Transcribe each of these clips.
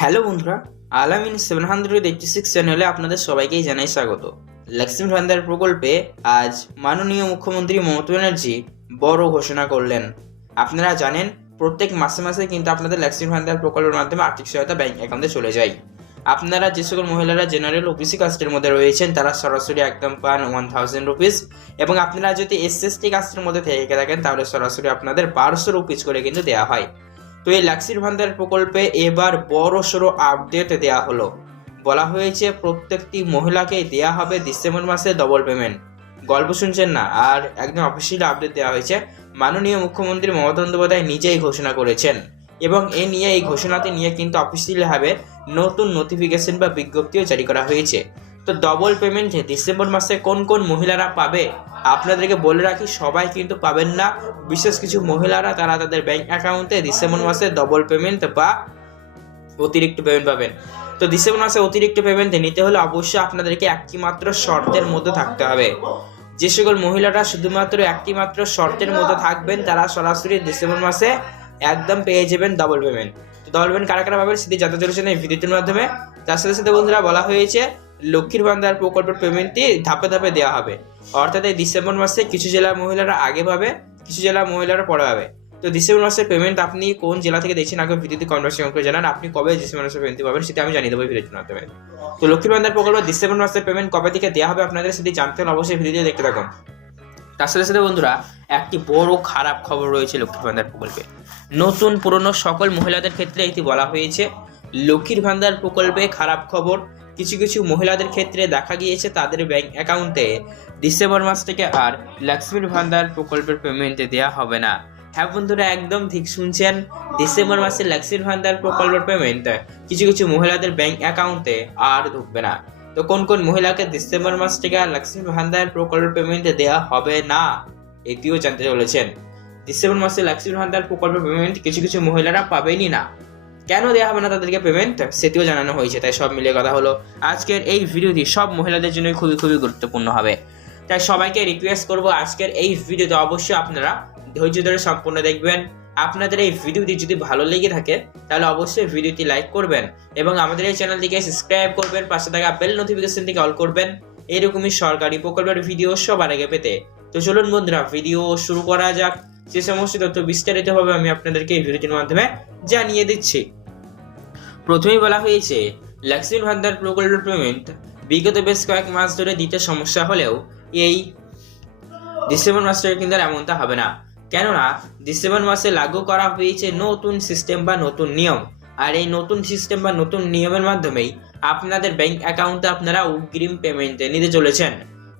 Hello বন্ধুরা, আলামিন seven hundred eighty six চ্যানেলে আপনাদের সবাইকেই জানাই স্বাগত। লক্ষ্মী ভান্ডার প্রকল্পে আজ মাননীয় মুখ্যমন্ত্রী মমতা ব্যানার্জি বড় ঘোষণা করলেন। আপনারা জানেন, প্রত্যেক মাসে মাসে কিন্তু আপনাদের লক্ষ্মী ভান্ডার প্রকল্পের মাধ্যমে আর্থিক সহায়তা ব্যাংক অ্যাকাউন্টে চলে যায়। আপনারা যে সকল মহিলারা জেনারেল ওবিসি কাস্টের মধ্যে রয়েছেন, তারা সরাসরি একদম পান ওয়ান থাউজেন্ড রুপিস এবং আপনারা যদি এস এস টি কাস্টের মধ্যে থেকে থাকেন, তাহলে সরাসরি আপনাদের বারোশো রুপিস করে কিন্তু দেওয়া হয়। তো এই লাক্সির ভান্ডার প্রকল্পে এবার বড় সড়ো আপডেট দেওয়া হলো। বলা হয়েছে, প্রত্যেকটি মহিলাকে দেওয়া হবে ডিসেম্বর মাসে ডবল পেমেন্ট গল্প শুনছেন না, আর একদম অফিসিয়াল আপডেট দেওয়া হয়েছে। মাননীয় মুখ্যমন্ত্রী মমতা বন্দ্যোপাধ্যায় নিজেই ঘোষণা করেছেন। এবং এ নিয়ে, এই ঘোষণাতে নিয়ে কিন্তু অফিসিয়ালভাবে নতুন নোটিফিকেশন বা বিজ্ঞপ্তিও জারি করা হয়েছে। তো ডবল পেমেন্ট ডিসেম্বর মাসে কোন কোন মহিলারা পাবে, আপনাদেরকে বলে রাখি, সবাই কিন্তু পাবেন না। বিশেষ কিছু মহিলারা, তারা তাদের ব্যাংক অ্যাকাউন্টে ডিসেম্বর মাসে ডবল পেমেন্ট বা অতিরিক্ত পেমেন্ট পাবেন। তো ডিসেম্বর মাসে অতিরিক্ত পেমেন্ট নিতে হলে অবশ্যই আপনাদেরকে একটি মাত্র শর্তের মধ্যে থাকতে হবে। যে সকল মহিলারা শুধুমাত্র একটি মাত্র শর্তের মধ্যে থাকবেন, তারা সরাসরি ডিসেম্বর মাসে একদম পেয়ে যাবেন ডবল পেমেন্ট তো ডবল পেমেন্ট কারা কারা পাবেন সেটি জানতে চলেছেন এই ভিডিওটির মাধ্যমে। তার সাথে সাথে বন্ধুরা, বলা হয়েছে লক্ষ্মীর ভান্ডার প্রকল্পের পেমেন্টটি ধাপে ধাপে দেওয়া হবে। অর্থাৎ এই ডিসেম্বর মাসে কিছু জেলার মহিলারা আগে পাবে, কিছু জেলার মহিলারা পরে পাবে। তো ডিসেম্বর মাসের পেমেন্ট আপনি কোন জেলা থেকে দেখছেন আগে ভিডিওতে কনভার্সেশন করে জানান। আপনি কবে ডিসেম্বর মাসের পেমেন্ট পাবেন সেটা আমি জানিয়ে দেবো ভিডিওটির মাধ্যমে। তো লক্ষ্মীর ভান্ডার প্রকল্প ডিসেম্বর মাসের পেমেন্ট কবে থেকে দেওয়া হবে আপনাদের সেটি জানতে হলে অবশ্যই ভিডিওটি দেখতে থাকুন। তার সাথে সাথে বন্ধুরা, একটি বড় খারাপ খবর রয়েছে লক্ষ্মীর ভান্ডার প্রকল্পে। নতুন পুরনো সকল মহিলাদের ক্ষেত্রে এটি বলা হয়েছে, লক্ষ্মীর ভান্ডার প্রকল্পে খারাপ খবর কিছু কিছু মহিলাদের ক্ষেত্রে দেখা গিয়েছে তাদের ব্যাংক অ্যাকাউন্টে ডিসেম্বর মাস থেকে আর লক্ষ্মীর ভান্ডার প্রকল্পের পেমেন্ট দেওয়া হবে না। হ্যাঁ বন্ধুরা, একদম ঠিক শুনছেন? ডিসেম্বর মাসে লক্ষ্মীর ভান্ডার প্রকল্পের পেমেন্ট কিছু কিছু মহিলাদের ব্যাংক অ্যাকাউন্টে আর ঢুকবে না। তো কোন কোন মহিলাকে ডিসেম্বর মাস থেকে লক্ষ্মীর ভান্ডার প্রকল্পের পেমেন্ট দেওয়া হবে না, এটিও জানতে চলেছেন। ডিসেম্বর মাসে লক্ষ্মীর ভান্ডার প্রকল্পের পেমেন্ট কিছু কিছু মহিলারা পাবেনই না। কেন দেওয়া হবে না তাদেরকে পেমেন্ট সেটিও জানানো হয়েছে, তাই সব মিলিয়ে কথা হলো, আজকের এই ভিডিওটি সব মহিলাদের জন্যই খুবই খুবই গুরুত্বপূর্ণ হবে। তাই সবাইকে রিকোয়েস্ট করব আজকের এই ভিডিওতে অবশ্যই আপনারা ধৈর্য ধরে সম্পূর্ণ দেখবেন। আপনাদের এই ভিডিওটি যদি ভালো লেগে থাকে, তাহলে অবশ্যই ভিডিওটি লাইক করবেন এবং আমাদের এই চ্যানেলটিকে সাবস্ক্রাইব করবেন, পাশে থাকা বেল নোটিফিকেশনটিকে অল করবেন। এরকমই সরকারি প্রকল্পের ভিডিও সবার আগে পেতে। তো চলুন বন্ধুরা ভিডিও শুরু করা যাক। যে সমস্ত তথ্য বিস্তারিতভাবে আমি আপনাদেরকে এই ভিডিওটির মাধ্যমে জানিয়ে দিচ্ছি। প্রথমেই বলা হয়েছে লক্ষ্মীর ভান্ডার প্রকল্পের পেমেন্ট বিগত বেশ কয়েক মাস ধরে দিতে সমস্যা হলেও এই ডিসেম্বর মাস থেকে কিন্তু এমনটা হবে না। কেননা ডিসেম্বর মাসে লাগু করা হয়েছে নতুন সিস্টেম বা নতুন নিয়ম। আর এই নতুন সিস্টেম বা নতুন নিয়মের মাধ্যমেই আপনাদের ব্যাংক অ্যাকাউন্টে আপনারা অগ্রিম পেমেন্ট নিতে চলেছেন।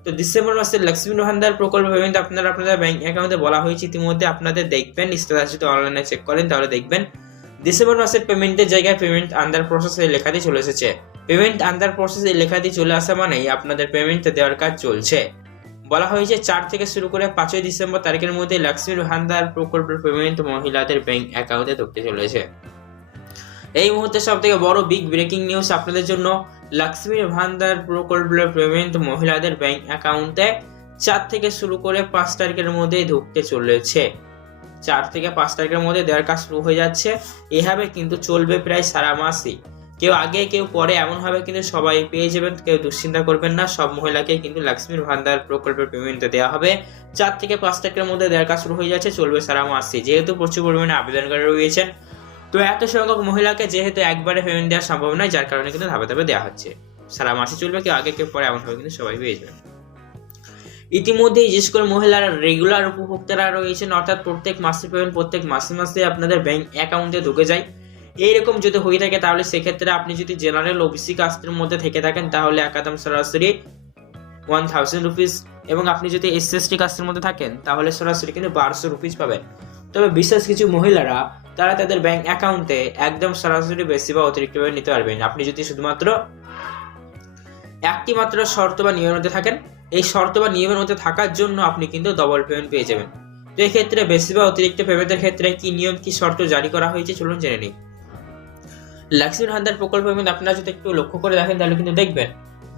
তো ডিসেম্বর মাসে লক্ষ্মী ভান্ডার প্রকল্প পেমেন্ট আপনারা আপনাদের ব্যাংক অ্যাকাউন্টে বলা হয়েছে, ইতিমধ্যে আপনাদের দেখবেন স্ট্যাটাস যদি অনলাইনে চেক করেন, তাহলে দেখবেন ডিসেম্বর মাসের পেমেন্টের জায়গায় পেমেন্ট আন্ডার প্রসেস এই লেখাটি চলে এসেছে। পেমেন্ট আন্ডার প্রসেস এই লেখাটি চলে আসা মানেই আপনাদের পেমেন্ট দেওয়ার কাজ চলছে। বলা হয়েছে, চার থেকে শুরু করে পাঁচই ডিসেম্বর তারিখের মধ্যে লক্ষ্মীর ভান্ডার প্রকল্পের পেমেন্ট মহিলাদের ব্যাংক অ্যাকাউন্টে ঢুকতে চলেছে। এই মুহূর্তে সব থেকে বড় বিগ ব্রেকিং নিউজ আপনাদের জন্য লক্ষ্মীর ভান্ডার প্রকল্পের পেমেন্ট মহিলাদের ব্যাংক অ্যাকাউন্টে চার থেকে শুরু করে পাঁচ তারিখের মধ্যে ঢুকতে চলেছে। চার থেকে পাঁচ তারিখের মধ্যে দেওয়ার কাজ শুরু হয়ে যাচ্ছে। এভাবে কিন্তু চলবে প্রায় সারা মাসই। কেউ আগে, কেউ পরে এমনভাবে কিন্তু সবাই পেয়ে যাবেন, কেউ দুশ্চিন্তা করবেন না। সব মহিলাকে কিন্তু লক্ষ্মীর ভান্ডার প্রকল্পের পেমেন্ট দেওয়া হবে। চার থেকে পাঁচ তারিখের মধ্যে দেওয়ার কাজ শুরু হয়ে যাচ্ছে, চলবে সারা মাসে যেহেতু প্রচুর পরিমাণে আবেদনকারী রয়েছেন, তো এত সংখ্যক মহিলাকে যেহেতু একবারে পেমেন্ট দেওয়া সম্ভব নয়, যার কারণে কিন্তু ধাপে ধাপে দেওয়া হচ্ছে। সারা মাসে চলবে, কেউ আগে, কেউ পরে এমনভাবে কিন্তু সবাই পেয়ে যাবেন। ইতিমধ্যেই যে সকল মহিলারা রেগুলার উপভোক্তারা রয়েছেন, অর্থাৎ প্রত্যেক মাসে পেমেন্ট প্রত্যেক মাসে মাসে আপনাদের ব্যাংক অ্যাকাউন্টে ঢুকে যায়। এইরকম যদি হয়ে থাকে তাহলে সেক্ষেত্রে আপনি যদি জেনারেল ওবিসি কাস্টের মধ্যে থেকে থাকেন, তাহলে একাদম সরাসরি ওয়ান থাউজেন্ড রুপিস এবং আপনি যদি এস এস টি কাস্টের মধ্যে থাকেন, তাহলে সরাসরি কিন্তু বারোশো রুপিস পাবেন। তবে বিশেষ কিছু মহিলারা, তারা তাদের ব্যাংক অ্যাকাউন্টে একদম সরাসরি বেশি বা অতিরিক্তভাবে নিতে পারবেন। আপনি যদি শুধুমাত্র একটি মাত্র শর্ত বা মধ্যে থাকেন এই শর্ত বা নিয়মের মধ্যে থাকার জন্য আপনি কিন্তু ডবল পেমেন্ট পেয়ে যাবেন। তো এক্ষেত্রে ক্ষেত্রে বেশি বা অতিরিক্ত পেমেন্টের ক্ষেত্রে কি নিয়ম, কি শর্ত জারি করা হয়েছে চলুন জেনে নিই। লক্ষ্মীর ভান্ডার প্রকল্প পেমেন্ট আপনারা যদি একটু লক্ষ্য করে দেখেন, তাহলে কিন্তু দেখবেন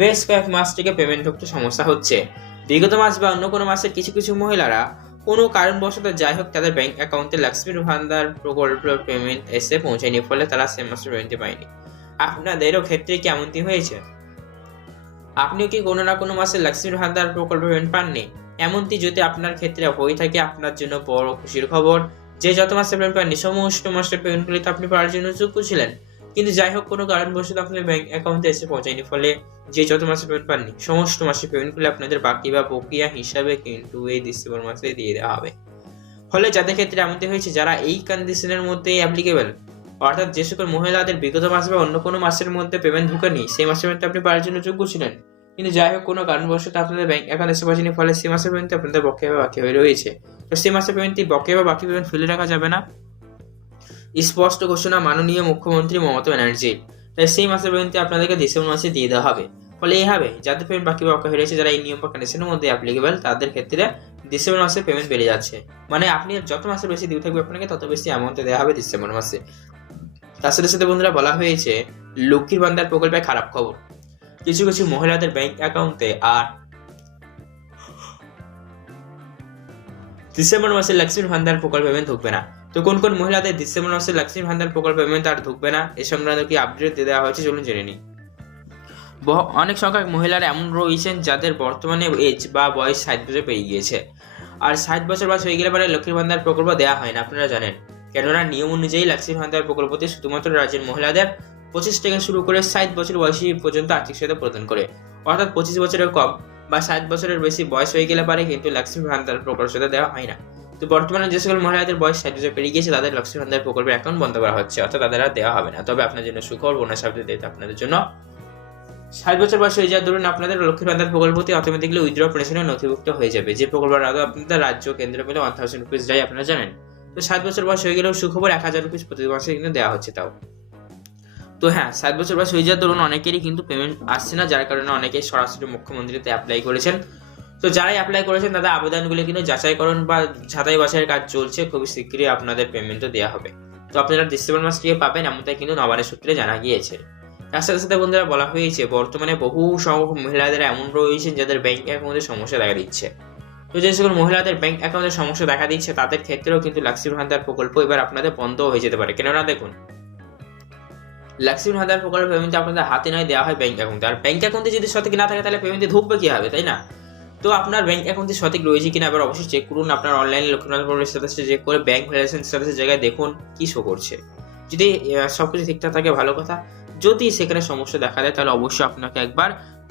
বেশ কয়েক মাস থেকে পেমেন্ট ঢুকতে সমস্যা হচ্ছে। বিগত মাস বা অন্য কোনো মাসের কিছু কিছু মহিলারা কোনো কারণবশত যাই হোক তাদের ব্যাংক অ্যাকাউন্টে লক্ষ্মীর ভান্ডার প্রকল্প পেমেন্ট এসে পৌঁছায়নি, ফলে তারা সে মাসে পেমেন্টে পায়নি। আপনাদেরও ক্ষেত্রে কি এমনটি হয়েছে? আপনিও কি কোনো না কোনো মাসে লক্ষ্মীর ভান্ডার প্রকল্প পাননি? এমনটি যদি আপনার ক্ষেত্রে হয়ে থাকে, আপনার জন্য বড় খুশির খবর। যে যত মাসে পেমেন্ট পাননি, সমস্ত মাসের পেমেন্টগুলি তো আপনি পাওয়ার জন্য যোগ্য ছিলেন। কিন্তু যাই হোক কোনো কারণবশত আপনার ব্যাংক অ্যাকাউন্টে এসে পৌঁছায়নি, ফলে যে যত মাসে পেমেন্ট পাননি, সমস্ত মাসের পেমেন্টগুলি আপনাদের বাকি বা বকিয়া হিসাবে কিন্তু এই ডিসেম্বর মাসে দিয়ে দেওয়া হবে। ফলে যাদের ক্ষেত্রে এমনটি হয়েছে, যারা এই কন্ডিশনের মধ্যে অ্যাপ্লিকেবল অর্থাৎ যে সকল মহিলাদের বিগত মাসে বা অন্য কোনো মাসের মধ্যে পেমেন্ট ঢুকেনি, সেই মাসের পেমেন্ট আপনি পাওয়ার জন্য যোগ্য ছিলেন। কিন্তু যাই হোক, কোনো কারণবশত আপনাদের ব্যাংক অ্যাকাউন্ট এসে পৌঁছেনি ফলে সেই মাসের পেমেন্ট আপনাদের বকেয়া বা বাকি হয়ে রয়েছে। তো সেই মাসের পেমেন্টটি বকেয়া বা বাকি পেমেন্ট ফেলে রাখা যাবে না। স্পষ্ট ঘোষণা মাননীয় মুখ্যমন্ত্রী মমতা ব্যানার্জি। তাই সেই মাসের পেমেন্টটি আপনাদেরকে ডিসেম্বর মাসে দিয়ে দেওয়া হবে। ফলে এই হবে, যাদের পেমেন্ট বাকি বকেয়া হয়ে রয়েছে, যারা এই নিয়ম বা কন্ডিশনের মধ্যে অ্যাপ্লিকেবল তাদের ক্ষেত্রে ডিসেম্বর মাসে পেমেন্ট বেড়ে যাচ্ছে। মানে আপনি যত মাসে বেশি দিয়ে থাকবে আপনাকে, তত বেশি অ্যামাউন্ট দেওয়া হবে ডিসেম্বর মাসে। তার সাথে সাথে বন্ধুরা বলা হয়েছে, লক্ষ্মীর ভান্ডার প্রকল্পে খারাপ খবর। কিছু কিছু মহিলাদের ব্যাংক অ্যাকাউন্টে আর ডিসেম্বর মাসে লক্ষ্মীর ভান্ডার প্রকল্প পেমেন্ট ঢুকবে না। তো কোন কোন মহিলাদের ডিসেম্বর মাসে লক্ষ্মীর ভান্ডার প্রকল্প পেমেন্ট আর ঢুকবে না, এ সংক্রান্ত কি আপডেট দিয়ে দেওয়া হয়েছে চলুন জেনে নিই। অনেক সংখ্যক মহিলারা এমন রয়েছেন যাদের বর্তমানে এজ বা বয়স ষাট বছর পেরিয়ে গিয়েছে। আর ষাট বছর বয়স হয়ে গেলে পরে লক্ষ্মীর ভান্ডার প্রকল্প দেওয়া হয় না, আপনারা জানেন। কেননা নিয়ম অনুযায়ী লক্ষ্মীর ভান্ডার প্রকল্পতে শুধুমাত্র রাজ্যের মহিলাদের পঁচিশ থেকে শুরু করে ষাট বছর বয়সী পর্যন্ত আর্থিক সহায়তা প্রদান করে। অর্থাৎ পঁচিশ বছরের কম বা ষাট বছরের বেশি বয়স হয়ে গেলে পারে কিন্তু লক্ষ্মী ভান্ডার প্রকল্প সেটা দেওয়া হয় না। তো বর্তমানে যে সকল মহিলাদের বয়স ষাট বছর পেরিয়ে গিয়েছে, তাদের লক্ষ্মী ভান্ডার প্রকল্পের অ্যাকাউন্ট বন্ধ করা হচ্ছে। অর্থাৎ তাদের আর দেওয়া হবে না। তবে আপনার জন্য সুখবর বোনাস আপডেট দিতে আপনাদের জন্য ষাট বছর বয়স হয়ে যাওয়ার দরুন আপনাদের লক্ষ্মী ভান্ডার প্রকল্পটি অটোমেটিকলি উইথড্র পেনশনে নথিভুক্ত হয়ে যাবে। যে প্রকল্পের আগে আপনাদের রাজ্য, কেন্দ্র পেলে ওয়ান থাউজেন্ড রুপিস যায় আপনারা জানেন। তো সাত বছর বয়স হয়ে গেলেও সুখবর এক হাজার রুপিস প্রতি মাসে কিন্তু দেওয়া হচ্ছে তাও। তো হ্যাঁ সাত বছর বয়স হয়ে যাওয়ার দরুন অনেকেরই কিন্তু পেমেন্ট আসছে না, যার কারণে অনেকে সরাসরি মুখ্যমন্ত্রীতে অ্যাপ্লাই করেছেন। তো যারাই অ্যাপ্লাই করেছেন, তাদের আবেদনগুলি কিন্তু যাচাইকরণ বা ছাঁটাই বাছাইয়ের কাজ চলছে, খুবই শীঘ্রই আপনাদের পেমেন্টও দেওয়া হবে। তো আপনারা ডিসেম্বর মাস থেকে পাবেন, এমনটাই কিন্তু নবানের সূত্রে জানা গিয়েছে। তার সাথে সাথে বন্ধুরা বলা হয়েছে, বর্তমানে বহু সংখ্যক মহিলাদের এমন রয়েছেন যাদের ব্যাংক অ্যাকাউন্টে সমস্যা দেখা দিচ্ছে। তো যে সকল মহিলাদের ব্যাংক অ্যাকাউন্টে সমস্যা দেখা দিচ্ছে, তাদের ক্ষেত্রেও কিন্তু লক্ষ্মীর ভান্ডার প্রকল্প এবার আপনাদের বন্ধ হয়ে যেতে পারে। কেননা দেখুন লক্ষ্মীর ভান্ডার প্রকল্প পেমেন্ট আপনাদের হাতে নয়, দেওয়া হয় ব্যাংক অ্যাকাউন্টে। আর ব্যাংক অ্যাকাউন্টে যদি সঠিক না থাকে, তাহলে পেমেন্টে ঢুকবে কি হবে তাই না? তো আপনার ব্যাংক অ্যাকাউন্টে সঠিক রয়েছে কিনা এবার অবশ্যই চেক করুন। আপনার অনলাইনে প্রকল্পের স্ট্যাটাসে চেক করে ব্যাংক ভ্যালিডেশন স্ট্যাটাসের জায়গায় দেখুন কি শো করছে। যদি সব কিছু ঠিকঠাক থাকে, ভালো কথা। যদি সেখানে সমস্যা দেখা দেয়, তাহলে অবশ্যই আপনাকে একবার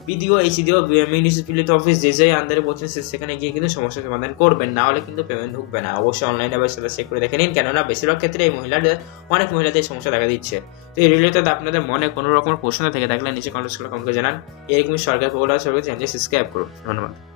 বিডিও এইচডিও মিউনিসিপ্যালিটি অফিস যে যে আন্ডারে বলছেন সেখানে গিয়ে কিন্তু সমস্যার সমাধান করবেন। না হলে কিন্তু পেমেন্ট ঢুকবে না। অবশ্যই অনলাইনে আবার সেটা চেক করে দেখে নিন। কেননা বেশিরভাগ ক্ষেত্রে এই মহিলাদের, অনেক মহিলাদের সমস্যা দেখা দিচ্ছে। তো এই রিলেটেড আপনাদের মনে কোনো রকম প্রশ্ন থেকে থাকলে নিচে কমেন্টস করে কমকে জানান। এরকমই সরকার প্রকল্প সরকার চ্যানেল সাবস্ক্রাইব করুন। ধন্যবাদ।